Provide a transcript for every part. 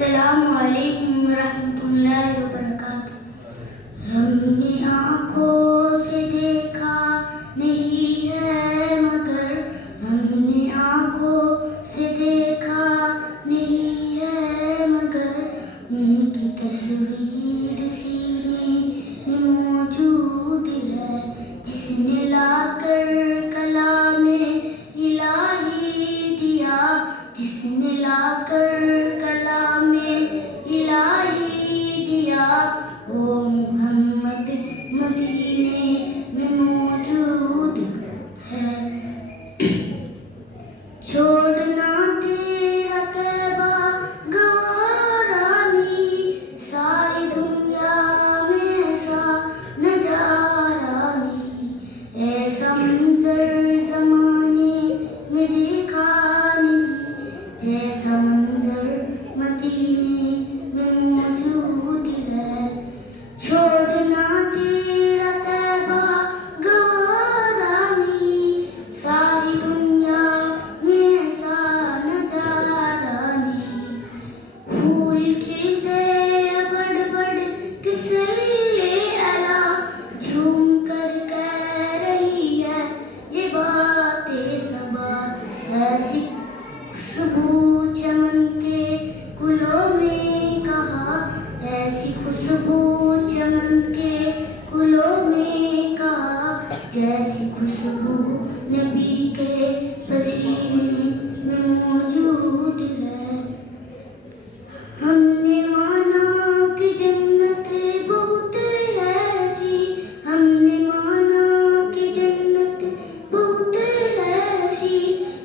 السلام علیکم ورحمۃ اللہ وبرکاتہ۔ ہم نے آنکھوں سے دیکھا نہیں ہے مگر، ہم نے آنکھوں سے دیکھا نہیں ہے مگر، ان کی تصویر سینے میں موجود ہے، جس نے لا کر کلام الہی دیا، جس نے لا کر کلام الہی دیا، وہ محمد مدینے میں موجود ہے۔ چھوڑنا تیرا طیبہ گوارا نہیں، ساری دنیا میں ایسا نظارہ نہیں، ایسا منظر زمانے میں دیکھا نہیں، جیسا منظر مدینے میں موجود ہے۔ چھوڑنا تیرا طیبہ گوارا نہیں، ساری دنیا میں ایسا نظارہ نہیں، پھول کھلتے بڑھ بڑھ کے صلی علی، جھوم کر کہہ رہی ہے یہ باتیں صبا، ایسی خوشبو چمن کے گلوں میں کہا، ایسی خوشبو چمن کے گلوں میں کہا، جیسی خوشبو نبی کے پسینے میں موجود ہے۔ ہم نے مانا کہ جنت بہت ہے ایسی، ہم نے مانا کہ جنت بہت ہے ایسی،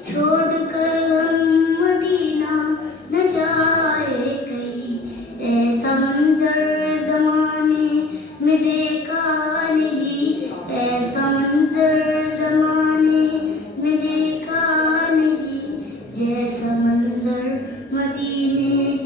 چھوڑ کر ہم مدینہ نہ جائے کہیں، ایسا منظر زمانے میں دیکھا نہیں، ایسا منظر زمانے میں دیکھا نہیں، جیسا منظر مدینے